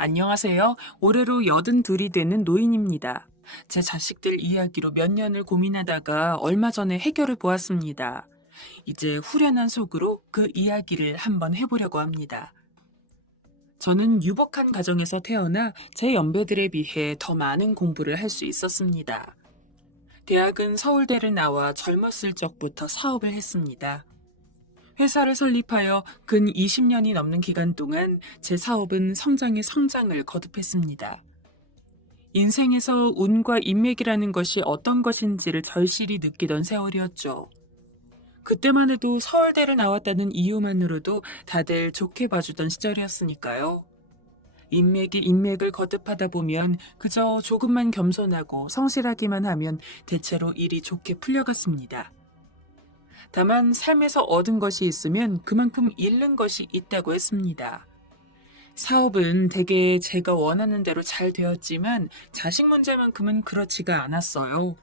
안녕하세요. 올해로 82이 되는 노인입니다. 제 자식들 이야기로 몇 년을 고민하다가 얼마 전에 해결을 보았습니다. 이제 후련한 속으로 그 이야기를 한번 해보려고 합니다. 저는 유복한 가정에서 태어나 제 연배들에 비해 더 많은 공부를 할 수 있었습니다. 대학은 서울대를 나와 젊었을 적부터 사업을 했습니다. 회사를 설립하여 근 20년이 넘는 기간 동안 제 사업은 성장에 성장을 거듭했습니다. 인생에서 운과 인맥이라는 것이 어떤 것인지를 절실히 느끼던 세월이었죠. 그때만 해도 서울대를 나왔다는 이유만으로도 다들 좋게 봐주던 시절이었으니까요. 인맥이 인맥을 거듭하다 보면 그저 조금만 겸손하고 성실하기만 하면 대체로 일이 좋게 풀려갔습니다. 다만 삶에서 얻은 것이 있으면 그만큼 잃는 것이 있다고 했습니다. 사업은 대개 제가 원하는 대로 잘 되었지만 자식 문제만큼은 그렇지가 않았어요.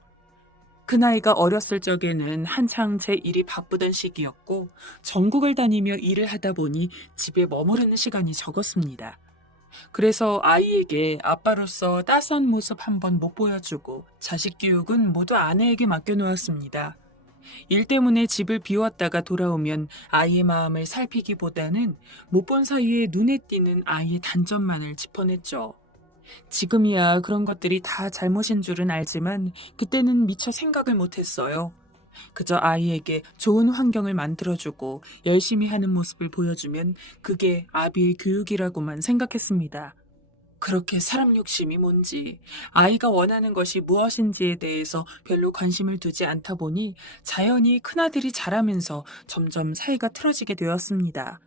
큰아이가 어렸을 적에는 한창 제 일이 바쁘던 시기였고 전국을 다니며 일을 하다 보니 집에 머무르는 시간이 적었습니다. 그래서 아이에게 아빠로서 따스한 모습 한번 못 보여주고 자식 교육은 모두 아내에게 맡겨놓았습니다. 일 때문에 집을 비웠다가 돌아오면 아이의 마음을 살피기보다는 못 본 사이에 눈에 띄는 아이의 단점만을 짚어냈죠. 지금이야 그런 것들이 다 잘못인 줄은 알지만 그때는 미처 생각을 못했어요. 그저 아이에게 좋은 환경을 만들어주고 열심히 하는 모습을 보여주면 그게 아비의 교육이라고만 생각했습니다. 그렇게 사람 욕심이 뭔지, 아이가 원하는 것이 무엇인지에 대해서 별로 관심을 두지 않다 보니 자연히 큰아들이 자라면서 점점 사이가 틀어지게 되었습니다.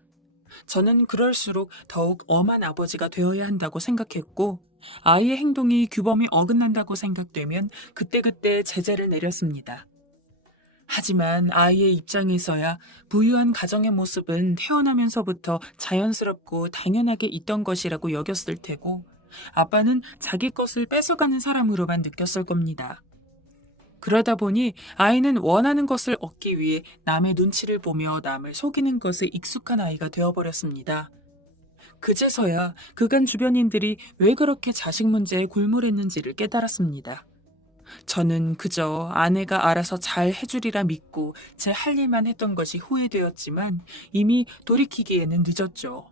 저는 그럴수록 더욱 엄한 아버지가 되어야 한다고 생각했고, 아이의 행동이 규범이 어긋난다고 생각되면 그때그때 제재를 내렸습니다. 하지만 아이의 입장에서야 부유한 가정의 모습은 태어나면서부터 자연스럽고 당연하게 있던 것이라고 여겼을 테고, 아빠는 자기 것을 뺏어가는 사람으로만 느꼈을 겁니다. 그러다 보니 아이는 원하는 것을 얻기 위해 남의 눈치를 보며 남을 속이는 것에 익숙한 아이가 되어버렸습니다. 그제서야 그간 주변인들이 왜 그렇게 자식 문제에 골몰했는지를 깨달았습니다. 저는 그저 아내가 알아서 잘 해주리라 믿고 제 할 일만 했던 것이 후회되었지만 이미 돌이키기에는 늦었죠.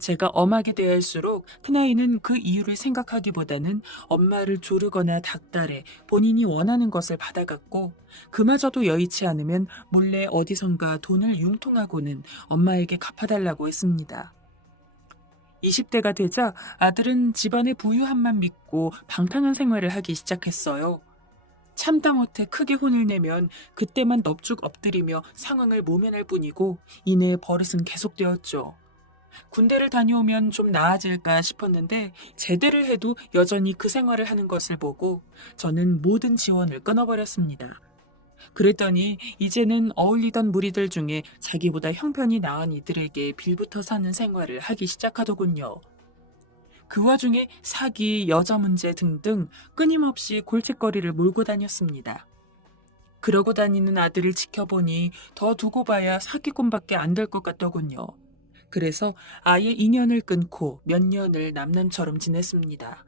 제가 엄하게 대할수록 큰아이는 그 이유를 생각하기보다는 엄마를 조르거나 닥달해 본인이 원하는 것을 받아갔고 그마저도 여의치 않으면 몰래 어디선가 돈을 융통하고는 엄마에게 갚아달라고 했습니다. 20대가 되자 아들은 집안의 부유함만 믿고 방탕한 생활을 하기 시작했어요. 참다 못해 크게 혼을 내면 그때만 넙죽 엎드리며 상황을 모면할 뿐이고 이내 버릇은 계속되었죠. 군대를 다녀오면 좀 나아질까 싶었는데 제대를 해도 여전히 그 생활을 하는 것을 보고 저는 모든 지원을 끊어버렸습니다. 그랬더니 이제는 어울리던 무리들 중에 자기보다 형편이 나은 이들에게 빌붙어 사는 생활을 하기 시작하더군요. 그 와중에 사기, 여자 문제 등등 끊임없이 골칫거리를 몰고 다녔습니다. 그러고 다니는 아들을 지켜보니 더 두고 봐야 사기꾼밖에 안 될 것 같더군요. 그래서 아예 인연을 끊고 몇 년을 남남처럼 지냈습니다.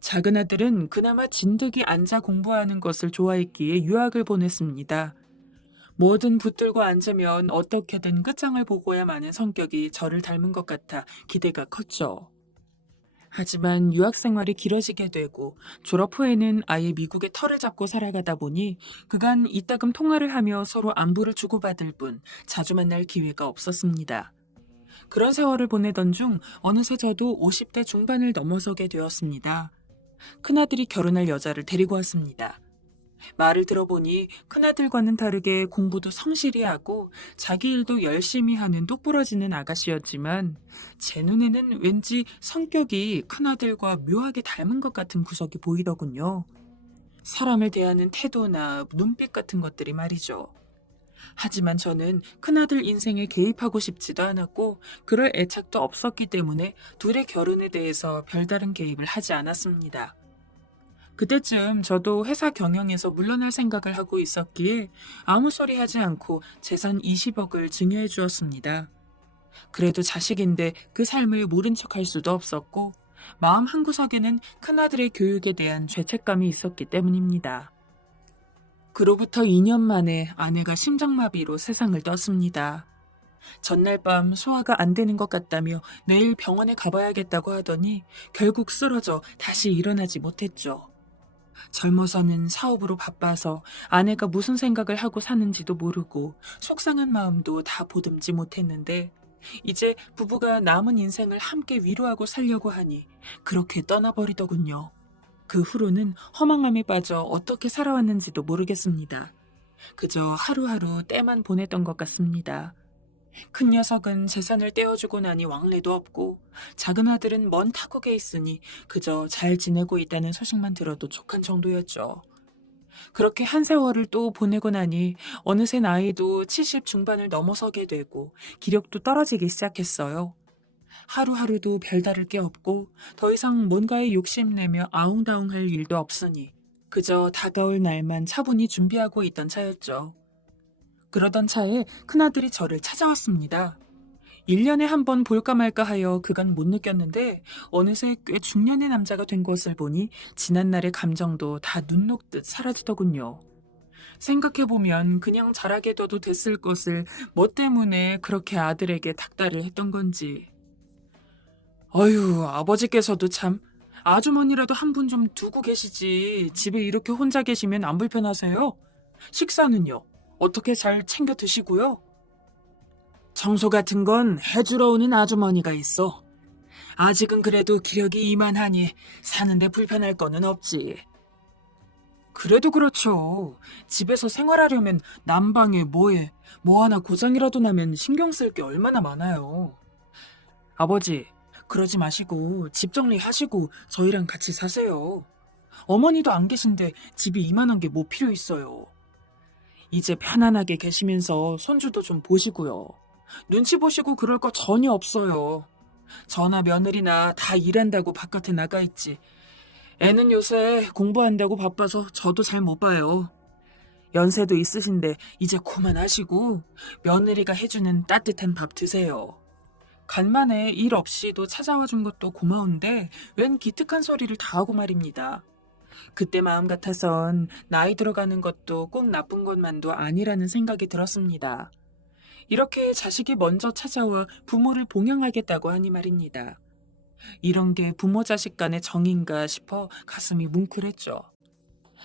작은 아들은 그나마 진득이 앉아 공부하는 것을 좋아했기에 유학을 보냈습니다. 뭐든 붙들고 앉으면 어떻게든 끝장을 보고야 마는 성격이 저를 닮은 것 같아 기대가 컸죠. 하지만 유학 생활이 길어지게 되고 졸업 후에는 아예 미국에 터를 잡고 살아가다 보니 그간 이따금 통화를 하며 서로 안부를 주고받을 뿐 자주 만날 기회가 없었습니다. 그런 세월을 보내던 중 어느새 저도 50대 중반을 넘어서게 되었습니다. 큰아들이 결혼할 여자를 데리고 왔습니다. 말을 들어보니 큰아들과는 다르게 공부도 성실히 하고 자기 일도 열심히 하는 똑부러지는 아가씨였지만 제 눈에는 왠지 성격이 큰아들과 묘하게 닮은 것 같은 구석이 보이더군요. 사람을 대하는 태도나 눈빛 같은 것들이 말이죠. 하지만 저는 큰아들 인생에 개입하고 싶지도 않았고 그럴 애착도 없었기 때문에 둘의 결혼에 대해서 별다른 개입을 하지 않았습니다. 그때쯤 저도 회사 경영에서 물러날 생각을 하고 있었기에 아무 소리 하지 않고 재산 20억을 증여해 주었습니다. 그래도 자식인데 그 삶을 모른 척할 수도 없었고 마음 한구석에는 큰아들의 교육에 대한 죄책감이 있었기 때문입니다. 그로부터 2년 만에 아내가 심장마비로 세상을 떴습니다. 전날 밤 소화가 안 되는 것 같다며 내일 병원에 가봐야겠다고 하더니 결국 쓰러져 다시 일어나지 못했죠. 젊어서는 사업으로 바빠서 아내가 무슨 생각을 하고 사는지도 모르고 속상한 마음도 다 보듬지 못했는데 이제 부부가 남은 인생을 함께 위로하고 살려고 하니 그렇게 떠나버리더군요. 그 후로는 허망함에 빠져 어떻게 살아왔는지도 모르겠습니다. 그저 하루하루 때만 보냈던 것 같습니다. 큰 녀석은 재산을 떼어주고 나니 왕래도 없고 작은 아들은 먼 타국에 있으니 그저 잘 지내고 있다는 소식만 들어도 족한 정도였죠. 그렇게 한 세월을 또 보내고 나니 어느새 나이도 70 중반을 넘어서게 되고 기력도 떨어지기 시작했어요. 하루하루도 별다를 게 없고 더 이상 뭔가에 욕심내며 아웅다웅할 일도 없으니 그저 다가올 날만 차분히 준비하고 있던 차였죠. 그러던 차에 큰아들이 저를 찾아왔습니다. 1년에 한 번 볼까 말까 하여 그간 못 느꼈는데 어느새 꽤 중년의 남자가 된 것을 보니 지난날의 감정도 다 눈 녹듯 사라지더군요. 생각해보면 그냥 자라게 둬도 됐을 것을 뭐 때문에 그렇게 아들에게 닥달을 했던 건지. 어휴, 아버지께서도 참 아주머니라도 한 분 좀 두고 계시지. 집에 이렇게 혼자 계시면 안 불편하세요? 식사는요? 어떻게 잘 챙겨 드시고요? 청소 같은 건 해주러 오는 아주머니가 있어. 아직은 그래도 기력이 이만하니 사는데 불편할 거는 없지. 그래도 그렇죠. 집에서 생활하려면 난방에 뭐에 뭐 하나 고장이라도 나면 신경 쓸 게 얼마나 많아요. 아버지, 그러지 마시고 집 정리하시고 저희랑 같이 사세요. 어머니도 안 계신데 집이 이만한 게 뭐 필요 있어요. 이제 편안하게 계시면서 손주도 좀 보시고요. 눈치 보시고 그럴 거 전혀 없어요. 저나 며느리나 다 일한다고 바깥에 나가 있지. 애는 요새 공부한다고 바빠서 저도 잘 못 봐요. 연세도 있으신데 이제 그만하시고 며느리가 해주는 따뜻한 밥 드세요. 간만에 일 없이도 찾아와 준 것도 고마운데 웬 기특한 소리를 다 하고 말입니다. 그때 마음 같아선 나이 들어가는 것도 꼭 나쁜 것만도 아니라는 생각이 들었습니다. 이렇게 자식이 먼저 찾아와 부모를 봉양하겠다고 하니 말입니다. 이런 게 부모 자식 간의 정인가 싶어 가슴이 뭉클했죠.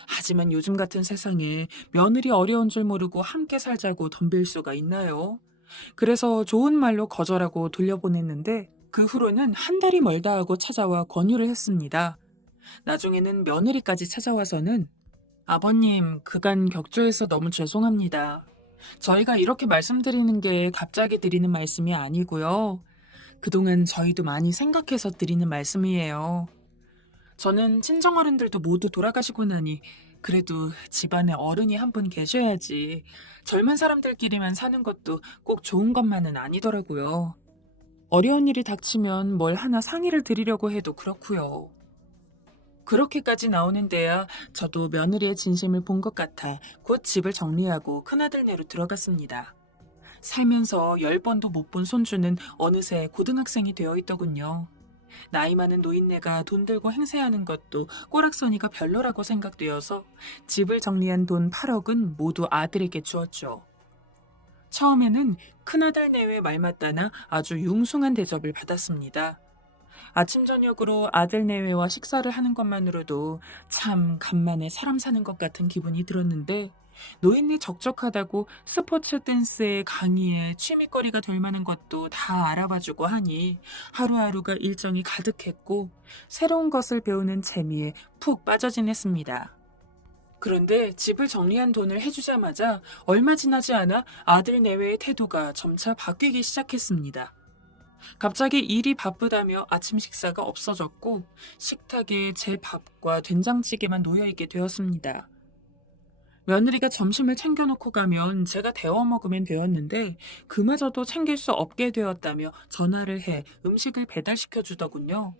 하지만 요즘 같은 세상에 며느리 어려운 줄 모르고 함께 살자고 덤빌 수가 있나요? 그래서 좋은 말로 거절하고 돌려보냈는데 그 후로는 한 달이 멀다 하고 찾아와 권유를 했습니다. 나중에는 며느리까지 찾아와서는 아버님, 그간 격조해서 너무 죄송합니다. 저희가 이렇게 말씀드리는 게 갑자기 드리는 말씀이 아니고요. 그동안 저희도 많이 생각해서 드리는 말씀이에요. 저는 친정어른들도 모두 돌아가시고 나니 그래도 집안에 어른이 한 분 계셔야지. 젊은 사람들끼리만 사는 것도 꼭 좋은 것만은 아니더라고요. 어려운 일이 닥치면 뭘 하나 상의를 드리려고 해도 그렇고요. 그렇게까지 나오는 데야 저도 며느리의 진심을 본 것 같아 곧 집을 정리하고 큰아들네로 들어갔습니다. 살면서 10번도 못 본 손주는 어느새 고등학생이 되어 있더군요. 나이 많은 노인네가 돈 들고 행세하는 것도 꼬락서니가 별로라고 생각되어서 집을 정리한 돈 8억은 모두 아들에게 주었죠. 처음에는 큰아들 내외 말맞다나 아주 융숭한 대접을 받았습니다. 아침 저녁으로 아들 내외와 식사를 하는 것만으로도 참 간만에 사람 사는 것 같은 기분이 들었는데 노인네 적적하다고 스포츠 댄스에 강의에 취미거리가 될 만한 것도 다 알아봐주고 하니 하루하루가 일정이 가득했고 새로운 것을 배우는 재미에 푹 빠져 지냈습니다. 그런데 집을 정리한 돈을 해주자마자 얼마 지나지 않아 아들 내외의 태도가 점차 바뀌기 시작했습니다. 갑자기 일이 바쁘다며 아침 식사가 없어졌고 식탁에 제 밥과 된장찌개만 놓여있게 되었습니다. 며느리가 점심을 챙겨놓고 가면 제가 데워 먹으면 되었는데 그마저도 챙길 수 없게 되었다며 전화를 해 음식을 배달시켜 주더군요.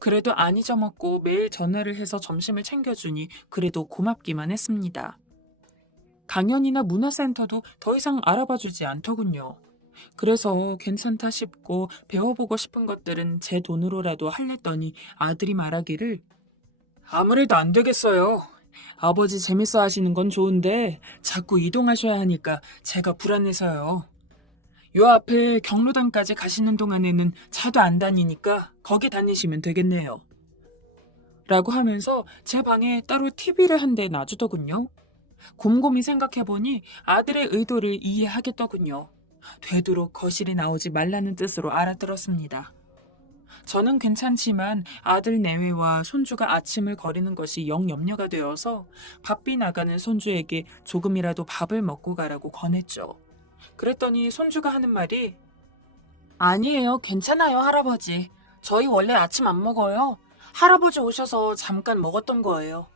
그래도 안 잊어먹고 매일 전화를 해서 점심을 챙겨주니 그래도 고맙기만 했습니다. 강연이나 문화센터도 더 이상 알아봐 주지 않더군요. 그래서 괜찮다 싶고 배워보고 싶은 것들은 제 돈으로라도 할랬더니 아들이 말하기를 아무래도 안 되겠어요. 아버지 재밌어 하시는 건 좋은데 자꾸 이동하셔야 하니까 제가 불안해서요. 요 앞에 경로당까지 가시는 동안에는 차도 안 다니니까 거기 다니시면 되겠네요. 라고 하면서 제 방에 따로 TV를 한 대 놔주더군요. 곰곰이 생각해보니 아들의 의도를 이해하겠더군요. 되도록 거실에 나오지 말라는 뜻으로 알아들었습니다. 저는 괜찮지만 아들 내외와 손주가 아침을 거리는 것이 영 염려가 되어서 바삐 나가는 손주에게 조금이라도 밥을 먹고 가라고 권했죠. 그랬더니 손주가 하는 말이 아니에요. 괜찮아요, 할아버지. 저희 원래 아침 안 먹어요. 할아버지 오셔서 잠깐 먹었던 거예요.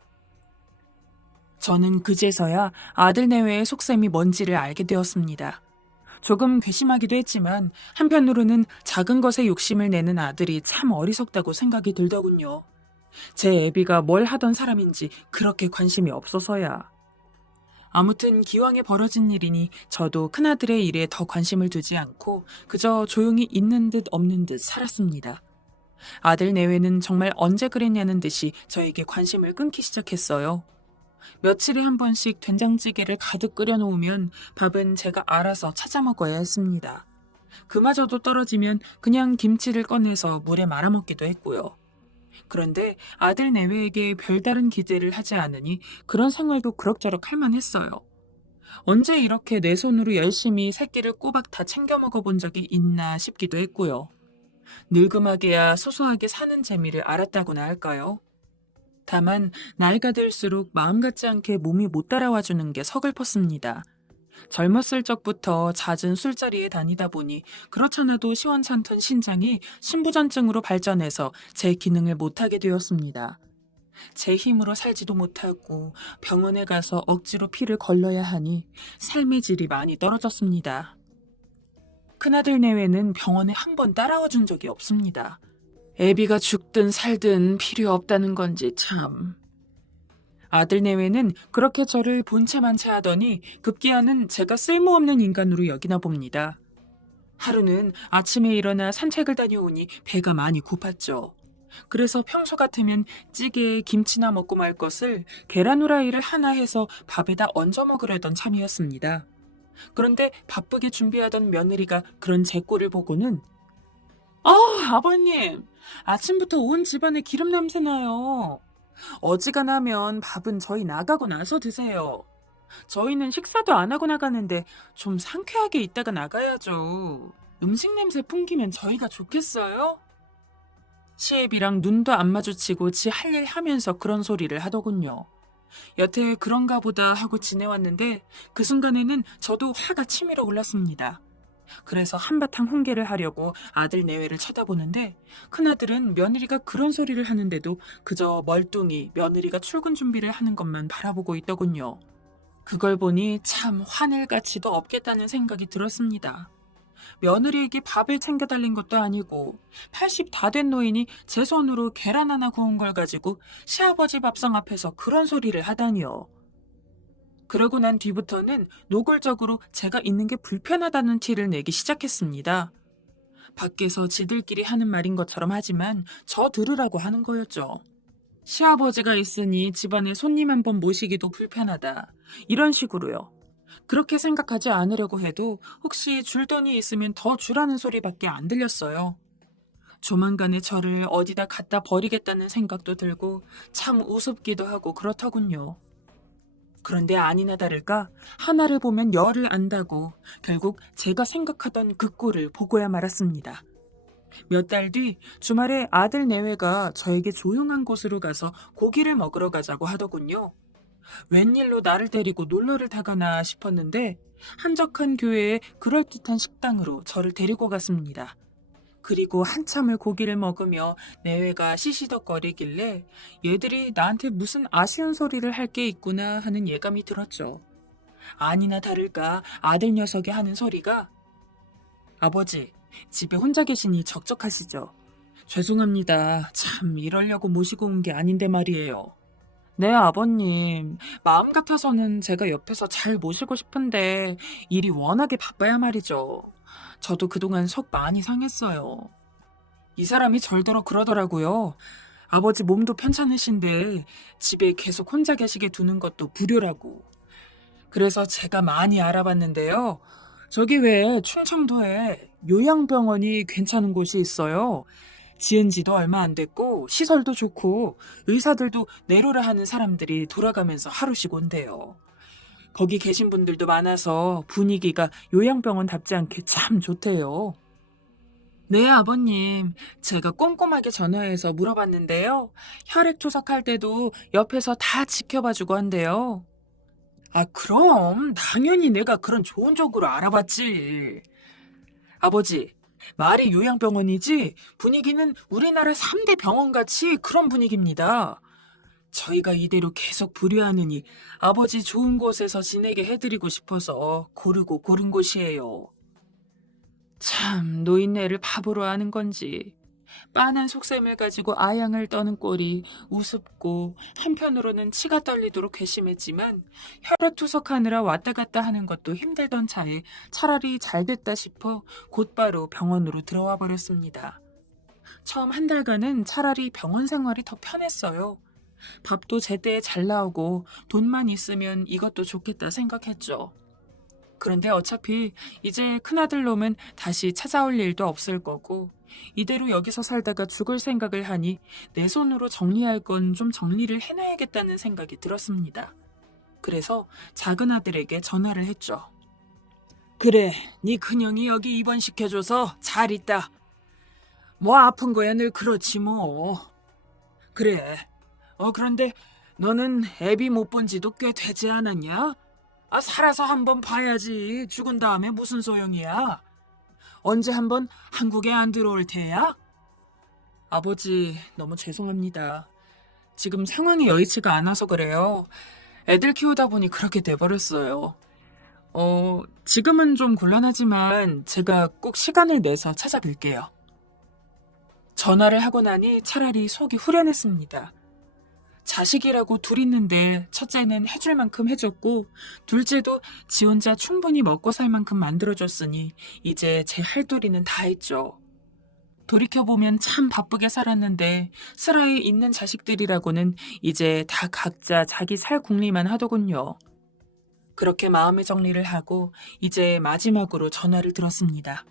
저는 그제서야 아들 내외의 속셈이 뭔지를 알게 되었습니다. 조금 괘씸하기도 했지만 한편으로는 작은 것에 욕심을 내는 아들이 참 어리석다고 생각이 들더군요. 제 애비가 뭘 하던 사람인지 그렇게 관심이 없어서야. 아무튼 기왕에 벌어진 일이니 저도 큰아들의 일에 더 관심을 두지 않고 그저 조용히 있는 듯 없는 듯 살았습니다. 아들 내외는 정말 언제 그랬냐는 듯이 저에게 관심을 끊기 시작했어요. 며칠에 한 번씩 된장찌개를 가득 끓여놓으면 밥은 제가 알아서 찾아 먹어야 했습니다. 그마저도 떨어지면 그냥 김치를 꺼내서 물에 말아먹기도 했고요. 그런데 아들 내외에게 별다른 기대를 하지 않으니 그런 생활도 그럭저럭 할만했어요. 언제 이렇게 내 손으로 열심히 새끼를 꼬박 다 챙겨 먹어본 적이 있나 싶기도 했고요. 늙음하게야 소소하게 사는 재미를 알았다고나 할까요? 다만 나이가 들수록 마음 같지 않게 몸이 못 따라와 주는 게 서글펐습니다. 젊었을 적부터 잦은 술자리에 다니다 보니 그렇잖아도 시원찮던 신장이 신부전증으로 발전해서 제 기능을 못하게 되었습니다. 제 힘으로 살지도 못하고 병원에 가서 억지로 피를 걸러야 하니 삶의 질이 많이 떨어졌습니다. 큰아들 내외는 병원에 한 번 따라와 준 적이 없습니다. 애비가 죽든 살든 필요 없다는 건지 참. 아들 내외는 그렇게 저를 본체만 채하더니 급기야는 제가 쓸모없는 인간으로 여기나 봅니다. 하루는 아침에 일어나 산책을 다녀오니 배가 많이 고팠죠. 그래서 평소 같으면 찌개에 김치나 먹고 말 것을 계란 후라이를 하나 해서 밥에다 얹어 먹으려던 참이었습니다. 그런데 바쁘게 준비하던 며느리가 그런 제 꼴을 보고는 아버님, 아침부터 온 집안에 기름 냄새 나요. 어지간하면 밥은 저희 나가고 나서 드세요. 저희는 식사도 안 하고 나가는데 좀 상쾌하게 있다가 나가야죠. 음식 냄새 풍기면 저희가 좋겠어요? 시애비랑 눈도 안 마주치고 지 할 일 하면서 그런 소리를 하더군요. 여태 그런가 보다 하고 지내왔는데 그 순간에는 저도 화가 치밀어 올랐습니다. 그래서 한바탕 훈계를 하려고 아들 내외를 쳐다보는데 큰아들은 며느리가 그런 소리를 하는데도 그저 멀뚱히 며느리가 출근 준비를 하는 것만 바라보고 있더군요. 그걸 보니 참 화낼 가치도 없겠다는 생각이 들었습니다. 며느리에게 밥을 챙겨 달린 것도 아니고 80 다 된 노인이 제 손으로 계란 하나 구운 걸 가지고 시아버지 밥상 앞에서 그런 소리를 하다니요. 그러고 난 뒤부터는 노골적으로 제가 있는 게 불편하다는 티를 내기 시작했습니다. 밖에서 지들끼리 하는 말인 것처럼 하지만 저 들으라고 하는 거였죠. 시아버지가 있으니 집안에 손님 한 번 모시기도 불편하다. 이런 식으로요. 그렇게 생각하지 않으려고 해도 혹시 줄 돈이 있으면 더 주라는 소리밖에 안 들렸어요. 조만간에 저를 어디다 갖다 버리겠다는 생각도 들고 참 우습기도 하고 그렇더군요. 그런데 아니나 다를까 하나를 보면 열을 안다고 결국 제가 생각하던 그 꼴을 보고야 말았습니다. 몇 달 뒤 주말에 아들 내외가 저에게 조용한 곳으로 가서 고기를 먹으러 가자고 하더군요. 웬일로 나를 데리고 놀러를 타가나 싶었는데 한적한 교회의 그럴듯한 식당으로 저를 데리고 갔습니다. 그리고 한참을 고기를 먹으며 내외가 시시덕거리길래 얘들이 나한테 무슨 아쉬운 소리를 할 게 있구나 하는 예감이 들었죠. 아니나 다를까 아들 녀석이 하는 소리가 아버지, 집에 혼자 계시니 적적하시죠? 죄송합니다. 참 이러려고 모시고 온 게 아닌데 말이에요. 네, 아버님. 마음 같아서는 제가 옆에서 잘 모시고 싶은데 일이 워낙에 바빠야 말이죠. 저도 그동안 속 많이 상했어요. 이 사람이 절더러 그러더라고요. 아버지 몸도 편찮으신데 집에 계속 혼자 계시게 두는 것도 불효라고. 그래서 제가 많이 알아봤는데요. 저기 왜 충청도에 요양병원이 괜찮은 곳이 있어요. 지은 지도 얼마 안 됐고 시설도 좋고 의사들도 내로라 하는 사람들이 돌아가면서 하루씩 온대요. 거기 계신 분들도 많아서 분위기가 요양병원답지 않게 참 좋대요. 네, 아버님. 제가 꼼꼼하게 전화해서 물어봤는데요. 혈액 투석할 때도 옆에서 다 지켜봐주고 한대요. 아, 그럼 당연히 내가 그런 좋은 쪽으로 알아봤지. 아버지, 말이 요양병원이지 분위기는 우리나라 3대 병원같이 그런 분위기입니다. 저희가 이대로 계속 불효하느니 아버지 좋은 곳에서 지내게 해드리고 싶어서 고르고 고른 곳이에요. 참, 노인네를 바보로 하는 건지. 빤한 속셈을 가지고 아양을 떠는 꼴이 우습고 한편으로는 치가 떨리도록 괘씸했지만 혈액투석하느라 왔다 갔다 하는 것도 힘들던 차에 차라리 잘됐다 싶어 곧바로 병원으로 들어와 버렸습니다. 처음 한 달간은 차라리 병원 생활이 더 편했어요. 밥도 제때에 잘 나오고 돈만 있으면 이것도 좋겠다 생각했죠. 그런데 어차피 이제 큰아들 놈은 다시 찾아올 일도 없을 거고 이대로 여기서 살다가 죽을 생각을 하니 내 손으로 정리할 건 좀 정리를 해놔야겠다는 생각이 들었습니다. 그래서 작은 아들에게 전화를 했죠. 그래, 네 큰형이 여기 입원시켜줘서 잘 있다. 뭐 아픈 거야 늘 그렇지 뭐. 그래. 그런데 너는 애비 못 본 지도 꽤 되지 않았냐? 아, 살아서 한번 봐야지. 죽은 다음에 무슨 소용이야? 언제 한번 한국에 안 들어올 테야? 아버지, 너무 죄송합니다. 지금 상황이 여의치가 않아서 그래요. 애들 키우다 보니 그렇게 돼버렸어요. 지금은 좀 곤란하지만 제가 꼭 시간을 내서 찾아뵐게요. 전화를 하고 나니 차라리 속이 후련했습니다. 자식이라고 둘 있는데 첫째는 해줄 만큼 해줬고 둘째도 지 혼자 충분히 먹고 살 만큼 만들어줬으니 이제 제 할도리는 다 했죠. 돌이켜보면 참 바쁘게 살았는데 슬하에 있는 자식들이라고는 이제 다 각자 자기 살 궁리만 하더군요. 그렇게 마음의 정리를 하고 이제 마지막으로 전화를 들었습니다.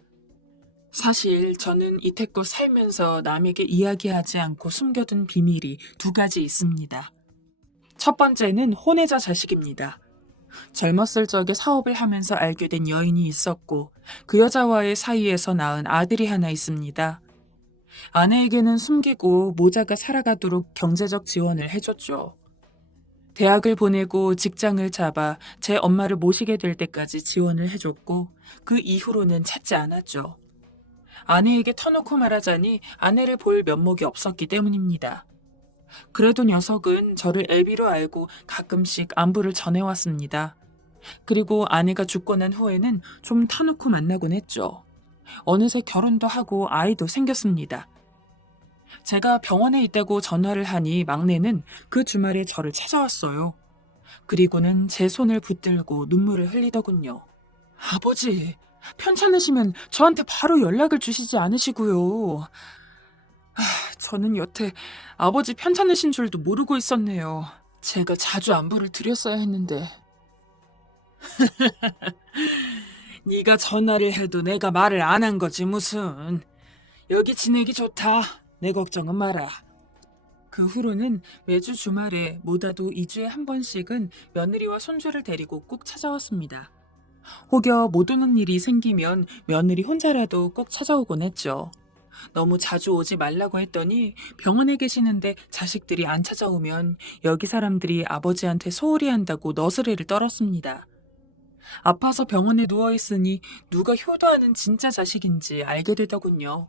사실 저는 이태껏 살면서 남에게 이야기하지 않고 숨겨둔 비밀이 2가지 있습니다. 첫 번째는 혼외자 자식입니다. 젊었을 적에 사업을 하면서 알게 된 여인이 있었고 그 여자와의 사이에서 낳은 아들이 하나 있습니다. 아내에게는 숨기고 모자가 살아가도록 경제적 지원을 해줬죠. 대학을 보내고 직장을 잡아 제 엄마를 모시게 될 때까지 지원을 해줬고 그 이후로는 찾지 않았죠. 아내에게 터놓고 말하자니 아내를 볼 면목이 없었기 때문입니다. 그래도 녀석은 저를 애비로 알고 가끔씩 안부를 전해왔습니다. 그리고 아내가 죽고 난 후에는 좀 터놓고 만나곤 했죠. 어느새 결혼도 하고 아이도 생겼습니다. 제가 병원에 있다고 전화를 하니 막내는 그 주말에 저를 찾아왔어요. 그리고는 제 손을 붙들고 눈물을 흘리더군요. 아버지, 편찮으시면 저한테 바로 연락을 주시지 않으시고요. 저는 여태 아버지 편찮으신 줄도 모르고 있었네요. 제가 자주 안부를 드렸어야 했는데. 네가 전화를 해도 내가 말을 안 한 거지 무슨. 여기 지내기 좋다. 내 걱정은 마라. 그 후로는 매주 주말에 못와도 2주에 한 번씩은 며느리와 손주를 데리고 꼭 찾아왔습니다. 혹여 못 오는 일이 생기면 며느리 혼자라도 꼭 찾아오곤 했죠. 너무 자주 오지 말라고 했더니 병원에 계시는데 자식들이 안 찾아오면 여기 사람들이 아버지한테 소홀히 한다고 너스레를 떨었습니다. 아파서 병원에 누워있으니 누가 효도하는 진짜 자식인지 알게 되더군요.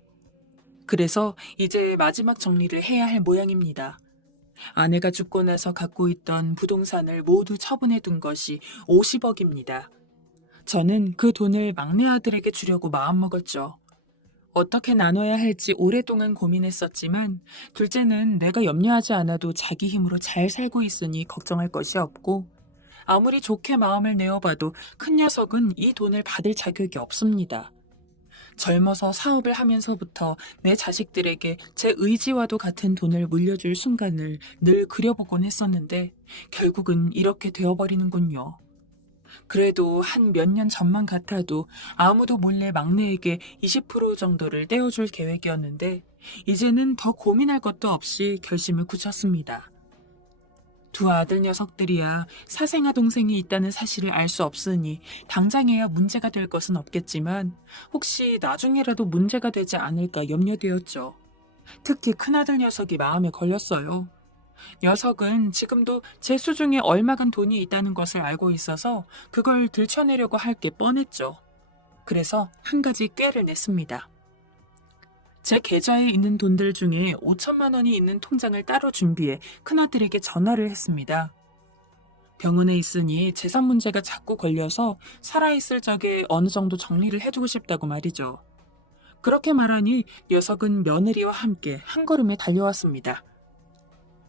그래서 이제 마지막 정리를 해야 할 모양입니다. 아내가 죽고 나서 갖고 있던 부동산을 모두 처분해 둔 것이 50억입니다. 저는 그 돈을 막내 아들에게 주려고 마음먹었죠. 어떻게 나눠야 할지 오랫동안 고민했었지만 둘째는 내가 염려하지 않아도 자기 힘으로 잘 살고 있으니 걱정할 것이 없고 아무리 좋게 마음을 내어봐도 큰 녀석은 이 돈을 받을 자격이 없습니다. 젊어서 사업을 하면서부터 내 자식들에게 제 의지와도 같은 돈을 물려줄 순간을 늘 그려보곤 했었는데 결국은 이렇게 되어버리는군요. 그래도 한 몇 년 전만 같아도 아무도 몰래 막내에게 20% 정도를 떼어줄 계획이었는데 이제는 더 고민할 것도 없이 결심을 굳혔습니다. 두 아들 녀석들이야 사생아 동생이 있다는 사실을 알 수 없으니 당장에야 문제가 될 것은 없겠지만 혹시 나중에라도 문제가 되지 않을까 염려되었죠. 특히 큰아들 녀석이 마음에 걸렸어요. 녀석은 지금도 제 수중에 얼마간 돈이 있다는 것을 알고 있어서 그걸 들춰내려고 할 게 뻔했죠. 그래서 한 가지 꾀를 냈습니다. 제 계좌에 있는 돈들 중에 5천만 원이 있는 통장을 따로 준비해 큰아들에게 전화를 했습니다. 병원에 있으니 재산 문제가 자꾸 걸려서 살아있을 적에 어느 정도 정리를 해두고 싶다고 말이죠. 그렇게 말하니 녀석은 며느리와 함께 한 걸음에 달려왔습니다.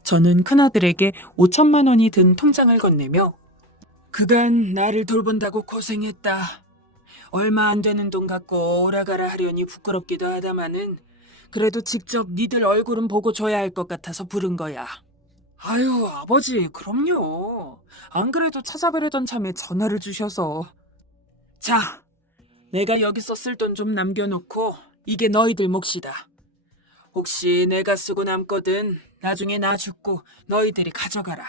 저는 큰아들에게 5천만 원이 든 통장을 건네며 그간 나를 돌본다고 고생했다. 얼마 안 되는 돈 갖고 오라가라 하려니 부끄럽기도 하다마는 그래도 직접 니들 얼굴은 보고 줘야 할 것 같아서 부른 거야. 아유, 아버지, 그럼요. 안 그래도 찾아뵈려던 참에 전화를 주셔서. 자, 내가 여기서 쓸 돈 좀 남겨놓고 이게 너희들 몫이다. 혹시 내가 쓰고 남거든 나중에 나 죽고 너희들이 가져가라.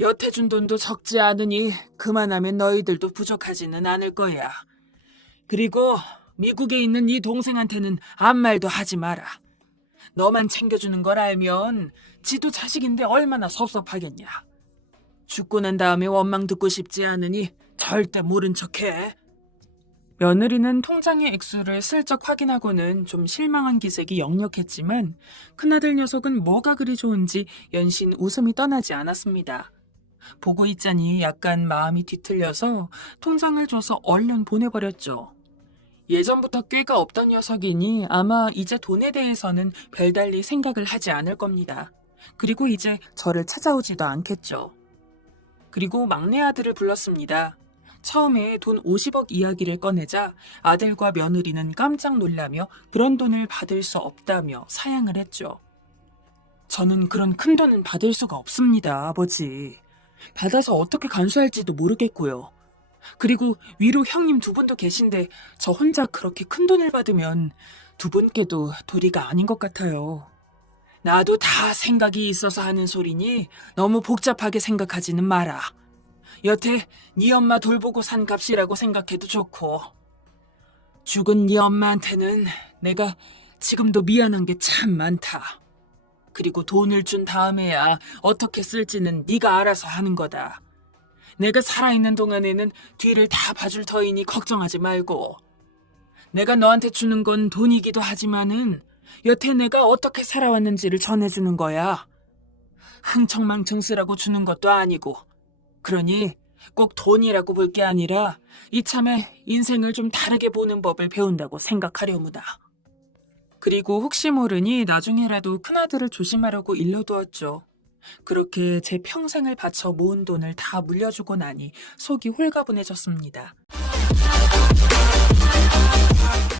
여태 준 돈도 적지 않으니 그만하면 너희들도 부족하지는 않을 거야. 그리고 미국에 있는 네 동생한테는 아무 말도 하지 마라. 너만 챙겨주는 걸 알면 지도 자식인데 얼마나 섭섭하겠냐. 죽고 난 다음에 원망 듣고 싶지 않으니 절대 모른 척해. 며느리는 통장의 액수를 슬쩍 확인하고는 좀 실망한 기색이 역력했지만 큰아들 녀석은 뭐가 그리 좋은지 연신 웃음이 떠나지 않았습니다. 보고 있자니 약간 마음이 뒤틀려서 통장을 줘서 얼른 보내버렸죠. 예전부터 꾀가 없던 녀석이니 아마 이제 돈에 대해서는 별달리 생각을 하지 않을 겁니다. 그리고 이제 저를 찾아오지도 않겠죠. 그리고 막내 아들을 불렀습니다. 처음에 돈 50억 이야기를 꺼내자 아들과 며느리는 깜짝 놀라며 그런 돈을 받을 수 없다며 사양을 했죠. 저는 그런 큰 돈은 받을 수가 없습니다, 아버지. 받아서 어떻게 간수할지도 모르겠고요. 그리고 위로 형님 두 분도 계신데 저 혼자 그렇게 큰 돈을 받으면 두 분께도 도리가 아닌 것 같아요. 나도 다 생각이 있어서 하는 소리니 너무 복잡하게 생각하지는 마라. 여태 네 엄마 돌보고 산 값이라고 생각해도 좋고 죽은 네 엄마한테는 내가 지금도 미안한 게 참 많다. 그리고 돈을 준 다음에야 어떻게 쓸지는 네가 알아서 하는 거다. 내가 살아있는 동안에는 뒤를 다 봐줄 터이니 걱정하지 말고. 내가 너한테 주는 건 돈이기도 하지만은 여태 내가 어떻게 살아왔는지를 전해주는 거야. 흥청망청 쓰라고 주는 것도 아니고. 그러니 꼭 돈이라고 볼 게 아니라 이참에 인생을 좀 다르게 보는 법을 배운다고 생각하려무다. 그리고 혹시 모르니 나중에라도 큰아들을 조심하려고 일러두었죠. 그렇게 제 평생을 바쳐 모은 돈을 다 물려주고 나니 속이 홀가분해졌습니다.